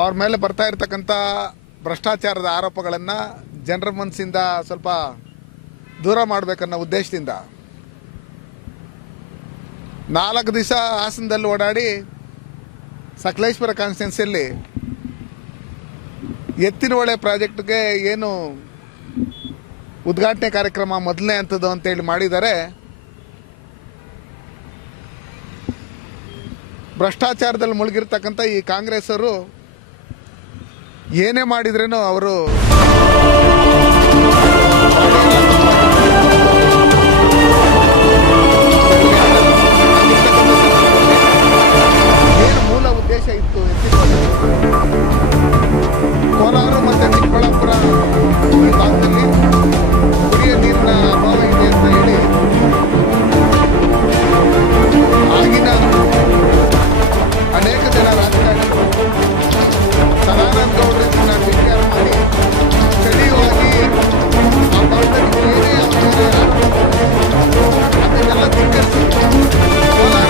ಅವ್ರ ಮೇಲೆ ಬರ್ತಾ ಇರತಕ್ಕಂಥ ಭ್ರಷ್ಟಾಚಾರದ ಆರೋಪಗಳನ್ನು ಜನರ ಮನಸ್ಸಿಂದ ಸ್ವಲ್ಪ ದೂರ ಮಾಡಬೇಕನ್ನೋ ಉದ್ದೇಶದಿಂದ 4 ದಿವಸ ಹಾಸನದಲ್ಲಿ ಓಡಾಡಿ ಸಕಲೇಶ್ವರ ಕಾನ್ಸ್ಟಿಟ್ಯೂನ್ಸಿಯಲ್ಲಿ ಎತ್ತಿನಹೊಳೆ ಪ್ರಾಜೆಕ್ಟ್ಗೆ ಏನು ಉದ್ಘಾಟನೆ ಕಾರ್ಯಕ್ರಮ ಮೊದಲನೇ ಹಂತದ್ದು ಅಂತೇಳಿ ಮಾಡಿದ್ದಾರೆ. ಭ್ರಷ್ಟಾಚಾರದಲ್ಲಿ ಮುಳುಗಿರ್ತಕ್ಕಂಥ ಈ ಕಾಂಗ್ರೆಸ್ ಅವರು ಏನೇ ಮಾಡಿದ್ರೇನು ಅವರು ಏನು ಮೂಲ ಉದ್ದೇಶ ಇತ್ತು ಕೋಲಾರ ಮತ್ತು ಚಿಕ್ಕಬಳ್ಳಾಪುರ ಈ ಭಾಗದಲ್ಲಿ ಕುಡಿಯ ನೀರಿನ ಅಭಾವ ಇದೆ ಅಂತ ಹೇಳಿ ಆಗಿನ ಅನೇಕ ಜನ ರಾಜಕಾರಣಿಗಳು ಸದಾನಂದ ಗೌಡರನ್ನ ವಿಚಾರ ಮಾಡಿ ಸ್ಥಳೀಯವಾಗಿ ಆ ಭಾಗದಲ್ಲಿ ಏನೇ ಅದನ್ನೆಲ್ಲ ಧಿಕ್ಕರಿಸಿ ಕೋಲಾರ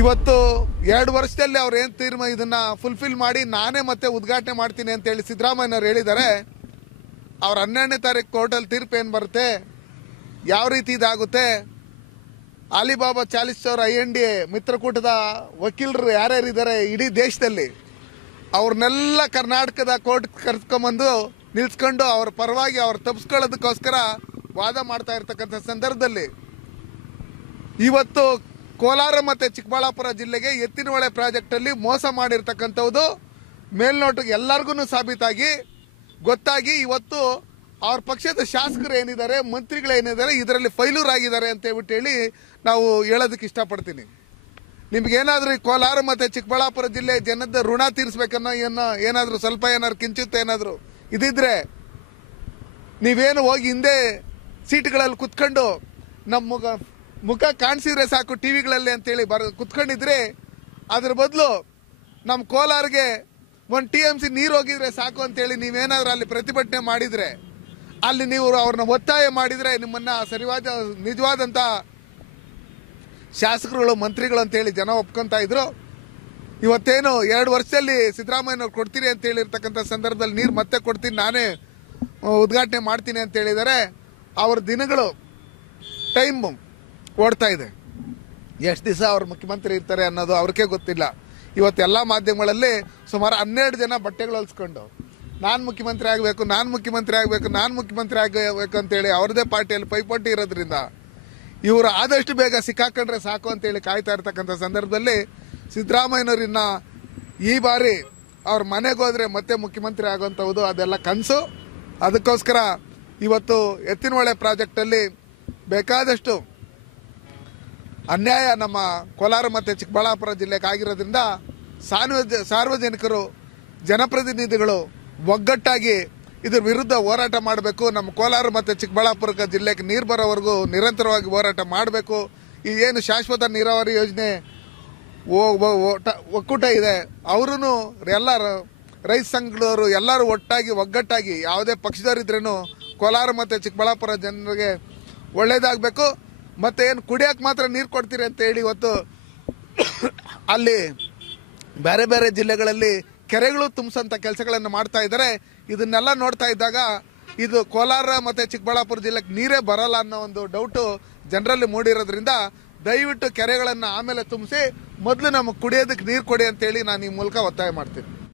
ಇವತ್ತು 2 ವರ್ಷದಲ್ಲಿ ಅವ್ರು ಏನು ತೀರ್ಮಾನ ಇದನ್ನ ಫುಲ್ಫಿಲ್ ಮಾಡಿ ನಾನೇ ಮತ್ತೆ ಉದ್ಘಾಟನೆ ಮಾಡ್ತೀನಿ ಅಂತ ಹೇಳಿ ಸಿದ್ದರಾಮಯ್ಯನವರು ಹೇಳಿದ್ದಾರೆ. ಅವ್ರ 12ನೇ ತಾರೀಕು ಕೋರ್ಟಲ್ಲಿ ತೀರ್ಪು ಏನು ಬರುತ್ತೆ, ಯಾವ ರೀತಿ ಇದಾಗುತ್ತೆ, ಅಲಿಬಾಬಾ 40,000 INDA ಮಿತ್ರಕೂಟದ ವಕೀಲರು ಯಾರ್ಯಾರಿದ್ದಾರೆ ಇಡೀ ದೇಶದಲ್ಲಿ ಅವ್ರನ್ನೆಲ್ಲ ಕರ್ನಾಟಕದ ಕೋರ್ಟ್ ಕರ್ಸ್ಕೊಂಬಂದು ನಿಲ್ಸ್ಕೊಂಡು ಅವ್ರ ಪರವಾಗಿ ಅವ್ರು ತಪ್ಪಿಸ್ಕೊಳ್ಳೋದಕ್ಕೋಸ್ಕರ ವಾದ ಮಾಡ್ತಾ ಇರ್ತಕ್ಕಂಥ ಸಂದರ್ಭದಲ್ಲಿ ಇವತ್ತು ಕೋಲಾರ ಮತ್ತು ಚಿಕ್ಕಬಳ್ಳಾಪುರ ಜಿಲ್ಲೆಗೆ ಎತ್ತಿನಹೊಳೆ ಪ್ರಾಜೆಕ್ಟಲ್ಲಿ ಮೋಸ ಮಾಡಿರ್ತಕ್ಕಂಥದ್ದು ಮೇಲ್ನೋಟಕ್ಕೆ ಎಲ್ಲರಿಗೂ ಸಾಬೀತಾಗಿ ಗೊತ್ತಾಗಿ ಇವತ್ತು ಅವ್ರ ಪಕ್ಷದ ಶಾಸಕರು ಏನಿದ್ದಾರೆ, ಮಂತ್ರಿಗಳೇನಿದ್ದಾರೆ ಇದರಲ್ಲಿ ಫೈಲೂರ್ ಆಗಿದ್ದಾರೆ ಅಂತ ಹೇಳಿ ನಾವು ಹೇಳೋದಕ್ಕೆ ಇಷ್ಟಪಡ್ತೀನಿ. ನಿಮ್ಗೇನಾದ್ರೂ ಈ ಕೋಲಾರ ಮತ್ತು ಚಿಕ್ಕಬಳ್ಳಾಪುರ ಜಿಲ್ಲೆ ಜನದ ಋಣ ತೀರಿಸ್ಬೇಕನ್ನೋ ಏನಾದರೂ ಸ್ವಲ್ಪ ಏನಾದ್ರು ಕಿಂಚಿತ್ತ ಏನಾದರೂ ಇದಿದ್ರೆ ನೀವೇನು ಹೋಗಿ ಹಿಂದೆ ಸೀಟ್ಗಳಲ್ಲಿ ಕುತ್ಕೊಂಡು ನಮ್ಮ ಮುಖ ಕಾಣಿಸಿದ್ರೆ ಸಾಕು ಟಿವಿಗಳಲ್ಲಿ ಅಂತೇಳಿ ಕುತ್ಕೊಂಡಿದ್ರೆ ಅದ್ರ ಬದಲು ನಮ್ಮ ಕೋಲಾರ್ಗೆ 1 TMC ನೀರು ಹೋಗಿದ್ರೆ ಸಾಕು ಅಂತೇಳಿ ನೀವೇನಾದ್ರೂ ಅಲ್ಲಿ ಪ್ರತಿಭಟನೆ ಮಾಡಿದರೆ, ಅಲ್ಲಿ ನೀವು ಅವ್ರನ್ನ ಒತ್ತಾಯ ಮಾಡಿದರೆ ನಿಮ್ಮನ್ನ ಸರಿಯಾದ ನಿಜವಾದಂಥ ಶಾಸಕರುಗಳು ಮಂತ್ರಿಗಳು ಅಂತೇಳಿ ಜನ ಒಪ್ಕೊಂತ ಇದ್ರು. ಇವತ್ತೇನು 2 ವರ್ಷದಲ್ಲಿ ಸಿದ್ದರಾಮಯ್ಯನವ್ರು ಕೊಡ್ತೀನಿ ಅಂತ ಹೇಳಿರ್ತಕ್ಕಂಥ ಸಂದರ್ಭದಲ್ಲಿ ನೀರು ಮತ್ತೆ ಕೊಡ್ತೀನಿ, ನಾನೇ ಉದ್ಘಾಟನೆ ಮಾಡ್ತೀನಿ ಅಂತ ಹೇಳಿದ್ದಾರೆ. ಅವ್ರ ದಿನಗಳು ಟೈಮ್ ಓಡ್ತಾ ಇದೆ. ಎಷ್ಟು ದಿವಸ ಅವ್ರು ಮುಖ್ಯಮಂತ್ರಿ ಇರ್ತಾರೆ ಅನ್ನೋದು ಅವ್ರಿಗೆ ಗೊತ್ತಿಲ್ಲ. ಇವತ್ತೆಲ್ಲ ಮಾಧ್ಯಮಗಳಲ್ಲಿ ಸುಮಾರು 12 ಜನ ಬಟ್ಟೆಗಳು ಹೊಲಿಸ್ಕೊಂಡು ನಾನು ಮುಖ್ಯಮಂತ್ರಿ ಆಗಬೇಕು, ನಾನು ಮುಖ್ಯಮಂತ್ರಿ ಆಗಬೇಕು, ನಾನು ಮುಖ್ಯಮಂತ್ರಿ ಆಗಬೇಕು ಅಂತೇಳಿ ಅವ್ರದೇ ಪಾರ್ಟಿಯಲ್ಲಿ ಪೈಪೋಟಿ ಇರೋದ್ರಿಂದ ಇವರು ಆದಷ್ಟು ಬೇಗ ಸಿಕ್ಕಾಕೊಂಡ್ರೆ ಸಾಕು ಅಂತೇಳಿ ಕಾಯ್ತಾ ಇರ್ತಕ್ಕಂಥ ಸಂದರ್ಭದಲ್ಲಿ ಸಿದ್ದರಾಮಯ್ಯನವ್ರನ್ನ ಈ ಬಾರಿ ಅವ್ರ ಮನೆಗೆ ಹೋದರೆ ಮತ್ತೆ ಮುಖ್ಯಮಂತ್ರಿ ಆಗೋಂಥದ್ದು ಅದೆಲ್ಲ ಕನಸು. ಅದಕ್ಕೋಸ್ಕರ ಇವತ್ತು ಎತ್ತಿನಹೊಳೆ ಪ್ರಾಜೆಕ್ಟಲ್ಲಿ ಬೇಕಾದಷ್ಟು ಅನ್ಯಾಯ ನಮ್ಮ ಕೋಲಾರ ಮತ್ತು ಚಿಕ್ಕಬಳ್ಳಾಪುರ ಜಿಲ್ಲೆಗೆ ಆಗಿರೋದ್ರಿಂದ ಸಾರ್ವಜನಿಕರು, ಜನಪ್ರತಿನಿಧಿಗಳು ಒಗ್ಗಟ್ಟಾಗಿ ಇದ್ರ ವಿರುದ್ಧ ಹೋರಾಟ ಮಾಡಬೇಕು. ನಮ್ಮ ಕೋಲಾರ ಮತ್ತು ಚಿಕ್ಕಬಳ್ಳಾಪುರ ಜಿಲ್ಲೆಗೆ ನೀರು ಬರೋವರೆಗೂ ನಿರಂತರವಾಗಿ ಹೋರಾಟ ಮಾಡಬೇಕು. ಈ ಏನು ಶಾಶ್ವತ ನೀರಾವರಿ ಯೋಜನೆ ಒಕ್ಕೂಟ ಇದೆ, ಅವರು ಎಲ್ಲ ರೈತ ಸಂಘದವರು ಎಲ್ಲರೂ ಒಟ್ಟಾಗಿ ಒಗ್ಗಟ್ಟಾಗಿ ಯಾವುದೇ ಪಕ್ಷದವರಿದ್ರೂ ಕೋಲಾರ ಮತ್ತು ಚಿಕ್ಕಬಳ್ಳಾಪುರ ಜನರಿಗೆ ಒಳ್ಳೇದಾಗಬೇಕು. ಮತ್ತು ಏನು ಕುಡಿಯೋಕೆ ಮಾತ್ರ ನೀರು ಕೊಡ್ತೀರಿ ಅಂತ ಹೇಳಿ ಇವತ್ತು ಅಲ್ಲಿ ಬೇರೆ ಬೇರೆ ಜಿಲ್ಲೆಗಳಲ್ಲಿ ಕೆರೆಗಳು ತುಂಬಿಸೋಂಥ ಕೆಲಸಗಳನ್ನು ಮಾಡ್ತಾ ಇದ್ದಾರೆ. ಇದನ್ನೆಲ್ಲ ನೋಡ್ತಾ ಇದ್ದಾಗ ಇದು ಕೋಲಾರ ಮತ್ತು ಚಿಕ್ಕಬಳ್ಳಾಪುರ ಜಿಲ್ಲೆಗೆ ನೀರೇ ಬರಲ್ಲ ಅನ್ನೋ ಒಂದು ಡೌಟು ಜನರಲ್ಲಿ ಮೂಡಿರೋದ್ರಿಂದ ದಯವಿಟ್ಟು ಕೆರೆಗಳನ್ನು ಆಮೇಲೆ ತುಂಬಿಸಿ ಮೊದಲು ನಮಗೆ ಕುಡಿಯೋದಕ್ಕೆ ನೀರು ಕೊಡಿ ಅಂತೇಳಿ ನಾನು ಈ ಮೂಲಕ ಒತ್ತಾಯ ಮಾಡ್ತೀನಿ.